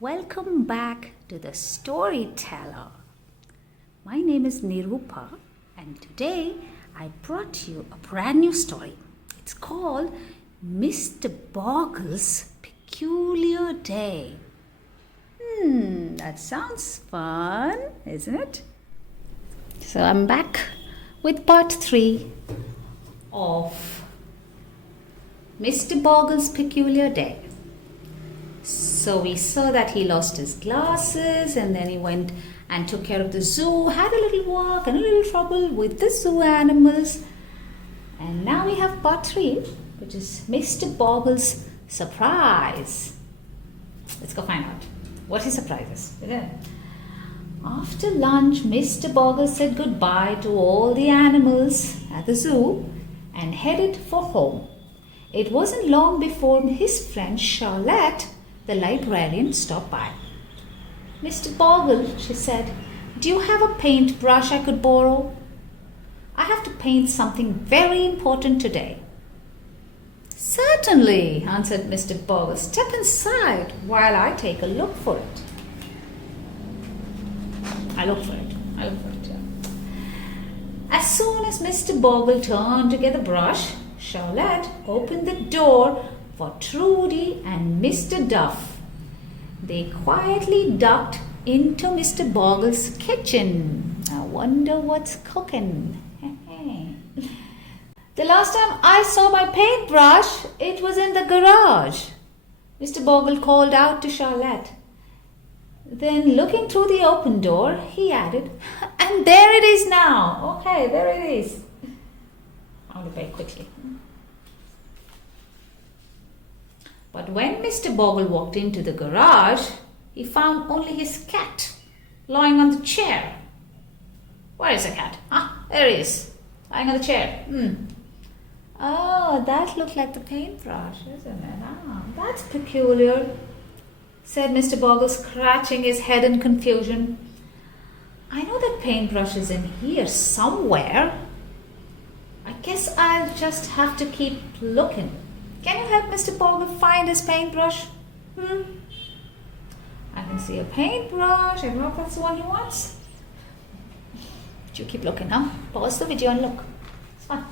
Welcome back to the Storyteller. My name is Nirupa, and today I brought you a brand new story. It's called Mr. Boggle's Peculiar Day. That sounds fun, isn't it? So I'm back with part 3 of Mr. Boggle's Peculiar Day. So we saw that he lost his glasses and then he went and took care of the zoo, had a little walk and a little trouble with the zoo animals. And now we have part 3, which is Mr. Boggle's surprise. Let's go find out what his surprise is. After lunch, Mr. Boggle said goodbye to all the animals at the zoo and headed for home. It wasn't long before his friend Charlotte, the librarian, stopped by. "Mr. Boggle," she said, "do you have a paintbrush I could borrow? I have to paint something very important today." "Certainly," answered Mr. Boggle. "Step inside while I take a look for it." I look for it, yeah. As soon as Mr. Boggle turned to get the brush, Charlotte opened the door for Trudy and Mr. Duff. They quietly ducked into Mr. Boggle's kitchen. I wonder what's cooking. "The last time I saw my paintbrush, it was in the garage," Mr. Boggle called out to Charlotte. Then, looking through the open door, he added, "And there it is now." Okay, there it is. Found it very quickly. But when Mr. Boggle walked into the garage, he found only his cat lying on the chair. "Where is the cat?" There it is, lying on the chair. "Oh, that looked like the paintbrush, isn't it? That's peculiar," said Mr. Boggle, scratching his head in confusion. "I know that paintbrush is in here somewhere. I guess I'll just have to keep looking. Can you help Mr. Boggle find his paintbrush?" "I can see a paintbrush. I don't know if that's the one he wants." But you keep looking, huh? Pause the video and look. It's fun.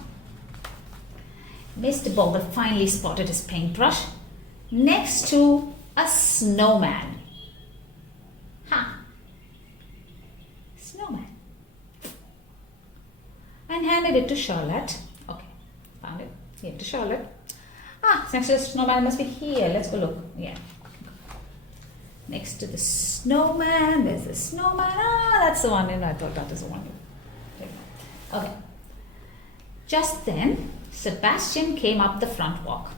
Mr. Boggle finally spotted his paintbrush next to a snowman. Snowman. And handed it to Charlotte. Okay, found it. Gave it to Charlotte. Next to the snowman, must be here. Let's go look. Yeah. Next to the snowman, there's the snowman. That's the one. I thought that was the one. Okay. Just then, Sebastian came up the front walk.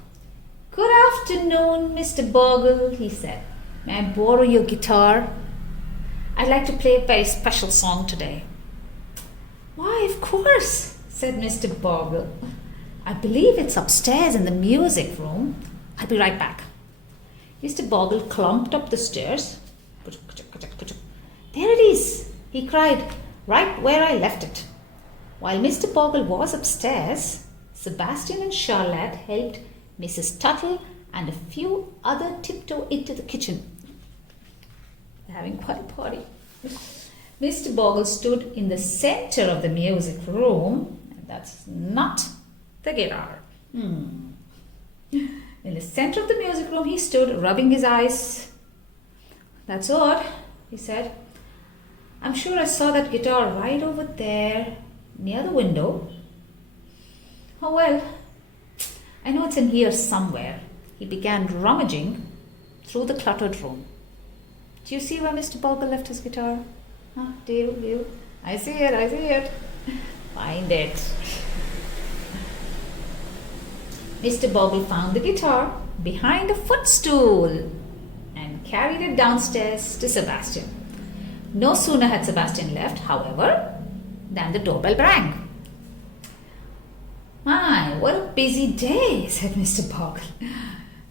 "Good afternoon, Mr. Boggle," he said. "May I borrow your guitar? I'd like to play a very special song today." "Why, of course," said Mr. Boggle. "I believe it's upstairs in the music room. I'll be right back." Mr. Boggle clumped up the stairs. "There it is," he cried, "right where I left it." While Mr. Boggle was upstairs, Sebastian and Charlotte helped Mrs. Tuttle and a few other tiptoe into the kitchen. They're having quite a party. Mr. Boggle stood in the center of the music room, and that's not the guitar. In the center of the music room, he stood, rubbing his eyes. "That's odd," he said. "I'm sure I saw that guitar right over there, near the window. Oh well, I know it's in here somewhere." He began rummaging through the cluttered room. "Do you see where Mr. Boggle left his guitar? Do you? I see it. Find it." Mr. Boggle found the guitar behind a footstool and carried it downstairs to Sebastian. No sooner had Sebastian left, however, than the doorbell rang. "My, what a busy day," said Mr. Boggle.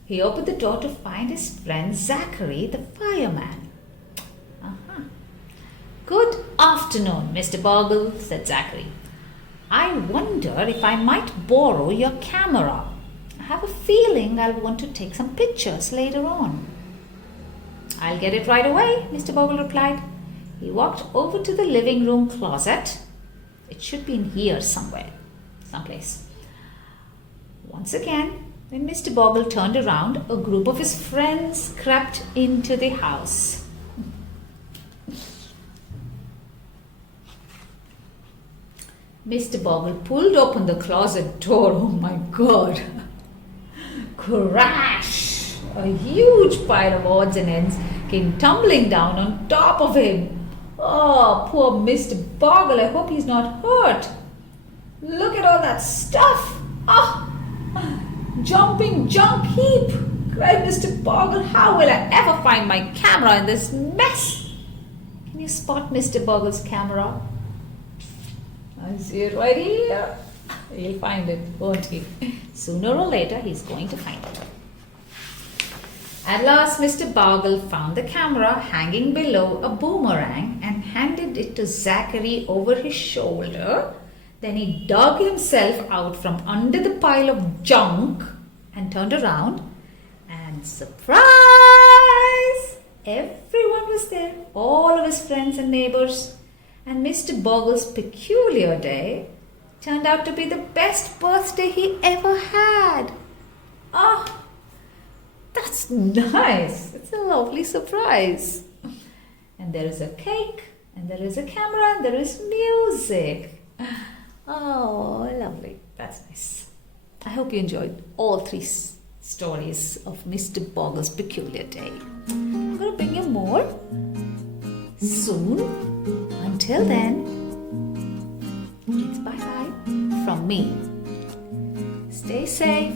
He opened the door to find his friend Zachary, the fireman. "Good afternoon, Mr. Boggle," said Zachary. "I wonder if I might borrow your camera. I have a feeling I'll want to take some pictures later on." I'll get it right away, Mr. Boggle replied. He walked over to the living room closet. It should be in here someplace. Once again, when Mr. Boggle turned around, a group of his friends crept into the house. Mr. Boggle pulled open the closet door. Oh my God! Crash! A huge pile of odds and ends came tumbling down on top of him. Oh, poor Mr. Boggle. I hope he's not hurt. Look at all that stuff. Oh, jumping junk heap, cried Mr. Boggle. How will I ever find my camera in this mess? Can you spot Mr. Boggle's camera? I see it right here. He'll find it, won't he? Sooner or later, he's going to find it. At last, Mr. Boggle found the camera hanging below a boomerang and handed it to Zachary over his shoulder. Then he dug himself out from under the pile of junk and turned around. And surprise! Everyone was there, all of his friends and neighbors. And Mr. Boggle's peculiar day turned out to be the best birthday he ever had. Oh, that's nice. It's a lovely surprise. And there is a cake, and there is a camera, and there is music. Oh, lovely. That's nice. I hope you enjoyed all three stories of Mr. Boggle's peculiar day. I'm going to bring you more soon. Until then, it's bye-bye from me. Stay safe.